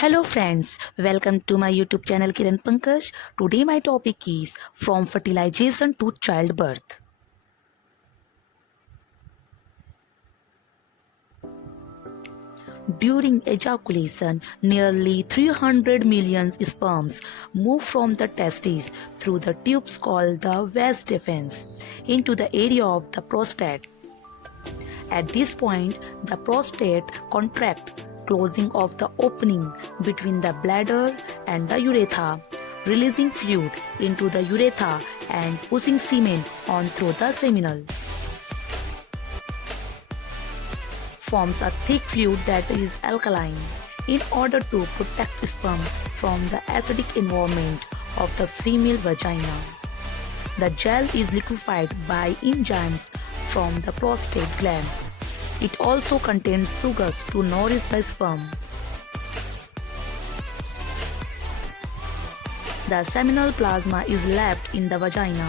Hello friends, welcome to my YouTube channel Kiran Pankaj. Today my topic is from fertilization to childbirth. During ejaculation, nearly 300 million sperms move from the testes through the tubes called the vas deferens into the area of the prostate. At this point, the prostate contracts, closing of the opening between the bladder and the urethra, releasing fluid into the urethra and pushing semen on through the seminal. Forms a thick fluid that is alkaline. In order to protect sperm from the acidic environment of the female vagina, the gel is liquefied by enzymes from the prostate gland. It also contains sugars to nourish the sperm. The seminal plasma is left in the vagina.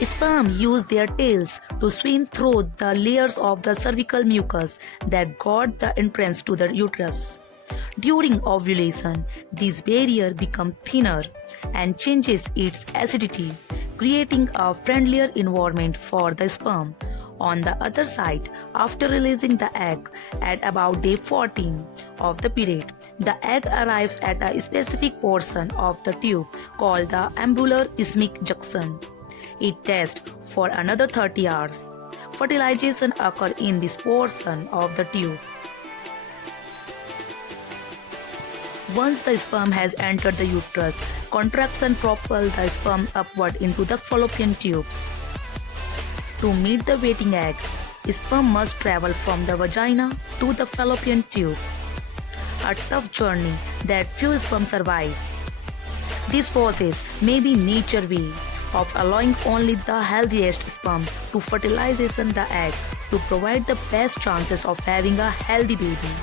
Sperm use their tails to swim through the layers of the cervical mucus that guard the entrance to the uterus. During ovulation, this barrier becomes thinner and changes its acidity, creating a friendlier environment for the sperm. On the other side, after releasing the egg at about day 14 of the period, the egg arrives at a specific portion of the tube called the umbilical isthmic junction. It rests for another 30 hours. Fertilization occurs in this portion of the tube. Once the sperm has entered the uterus, contraction propels the sperm upward into the fallopian tubes. To meet the waiting egg, sperm must travel from the vagina to the fallopian tubes. A tough journey that few sperm survive. This process may be nature's way of allowing only the healthiest sperm to fertilization the egg to provide the best chances of having a healthy baby.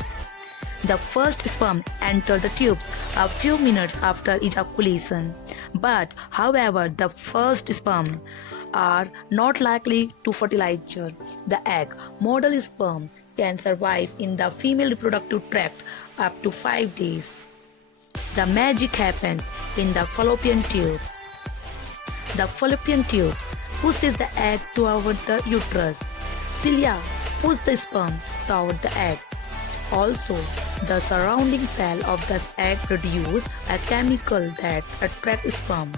The first sperm enter the tubes a few minutes after ejaculation, but however the first sperm are not likely to fertilize the egg. Model sperm can survive in the female reproductive tract up to 5 days. The magic happens in the fallopian tubes. The fallopian tubes pushes the egg toward the uterus. Cilia push the sperm toward the egg. Also, the surrounding cell of the egg produce a chemical that attracts sperm.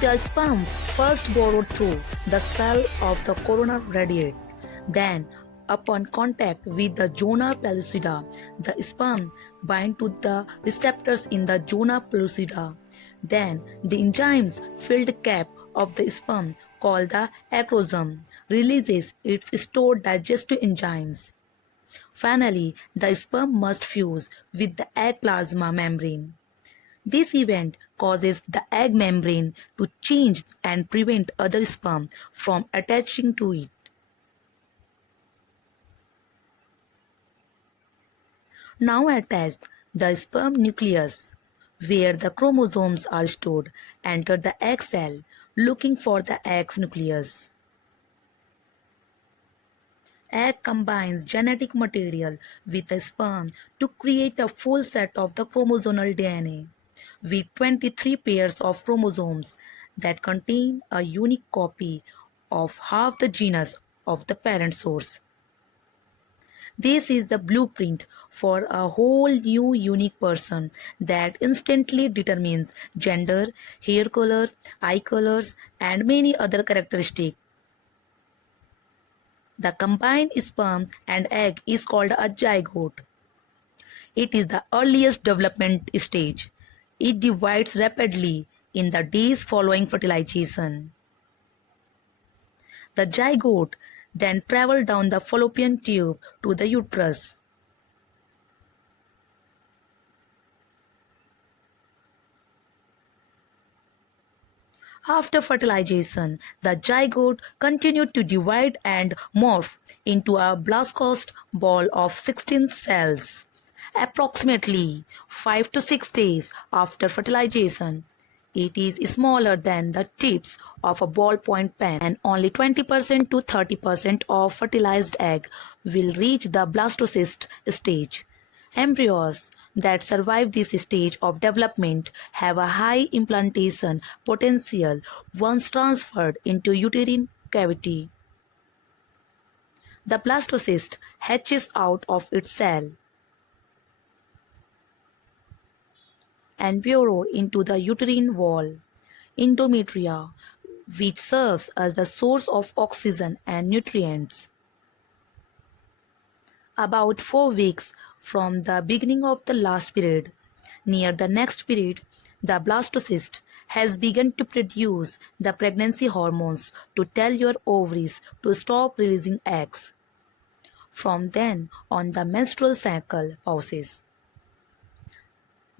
The sperm first borrowed through the cell of the corona radiate. Then, upon contact with the zona pellucida, the sperm bind to the receptors in the zona pellucida. Then, the enzymes-filled cap of the sperm, called the acrosome, releases its stored digestive enzymes. Finally, the sperm must fuse with the egg plasma membrane. This event causes the egg membrane to change and prevent other sperm from attaching to it. Now attach the sperm nucleus, where the chromosomes are stored. Enter the egg cell, looking for the egg's nucleus. Egg combines genetic material with the sperm to create a full set of the chromosomal DNA, with 23 pairs of chromosomes that contain a unique copy of half the genus of the parent source. This is the blueprint for a whole new unique person that instantly determines gender, hair color, eye colors, and many other characteristics. The combined sperm and egg is called a zygote. It is the earliest development stage. It divides rapidly in the days following fertilization. The zygote then travels down the fallopian tube to the uterus. After fertilization, the zygote continued to divide and morph into a blastocyst ball of 16 cells. Approximately 5 to 6 days after fertilization, It is smaller than the tips of a ballpoint pen, and only 20% to 30% of fertilized egg will reach the blastocyst stage. Embryos that survive this stage of development have a high implantation potential once transferred into uterine cavity. The blastocyst hatches out of its cell and burrow into the uterine wall, endometria, which serves as the source of oxygen and nutrients. About 4 weeks from the beginning of the last period, near the next period, the blastocyst has begun to produce the pregnancy hormones to tell your ovaries to stop releasing eggs. From then on, the menstrual cycle pauses.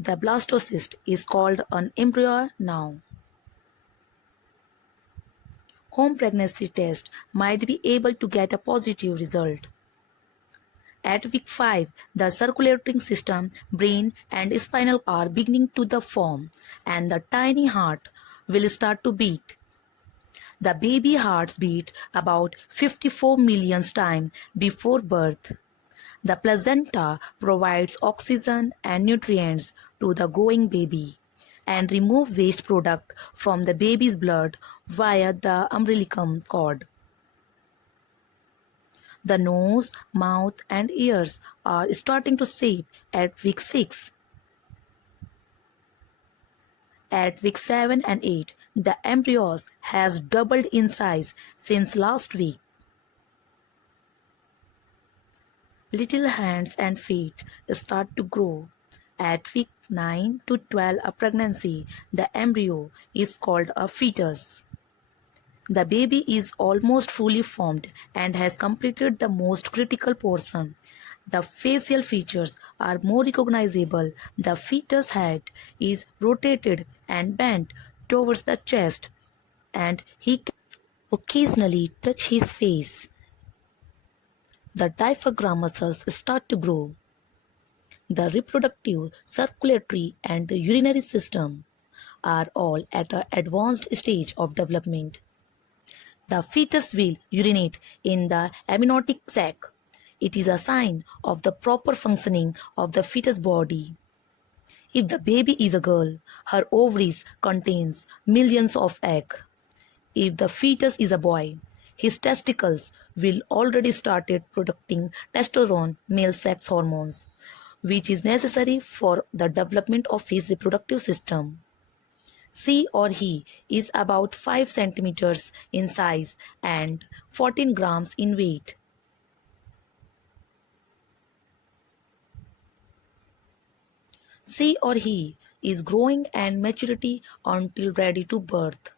The blastocyst is called an embryo now. Home pregnancy test might be able to get a positive result. At week 5, the circulating system, brain and spinal are beginning to form, and the tiny heart will start to beat. The baby hearts beat about 54 million times before birth. The placenta provides oxygen and nutrients to the growing baby and remove waste product from the baby's blood via the umbilical cord. The nose, mouth and ears are starting to shape at week 6. At week 7 and 8, the embryos has doubled in size since last week. Little hands and feet start to grow. At week 9 to 12 of pregnancy, the embryo is called a fetus. The baby is almost fully formed and has completed the most critical portion. The facial features are more recognizable. The fetus head is rotated and bent towards the chest, and he can occasionally touch his face. The diaphragm muscles start to grow. The reproductive, circulatory and urinary system are all at an advanced stage of development. The fetus will urinate in the amniotic sac. It is a sign of the proper functioning of the fetus body. If the baby is a girl, her ovaries contains millions of eggs. If the fetus is a boy, his testicles will already started producing testosterone, male sex hormones, which is necessary for the development of his reproductive system. She or he is about 5 centimeters in size and 14 grams in weight. She or he is growing and maturity until ready to birth.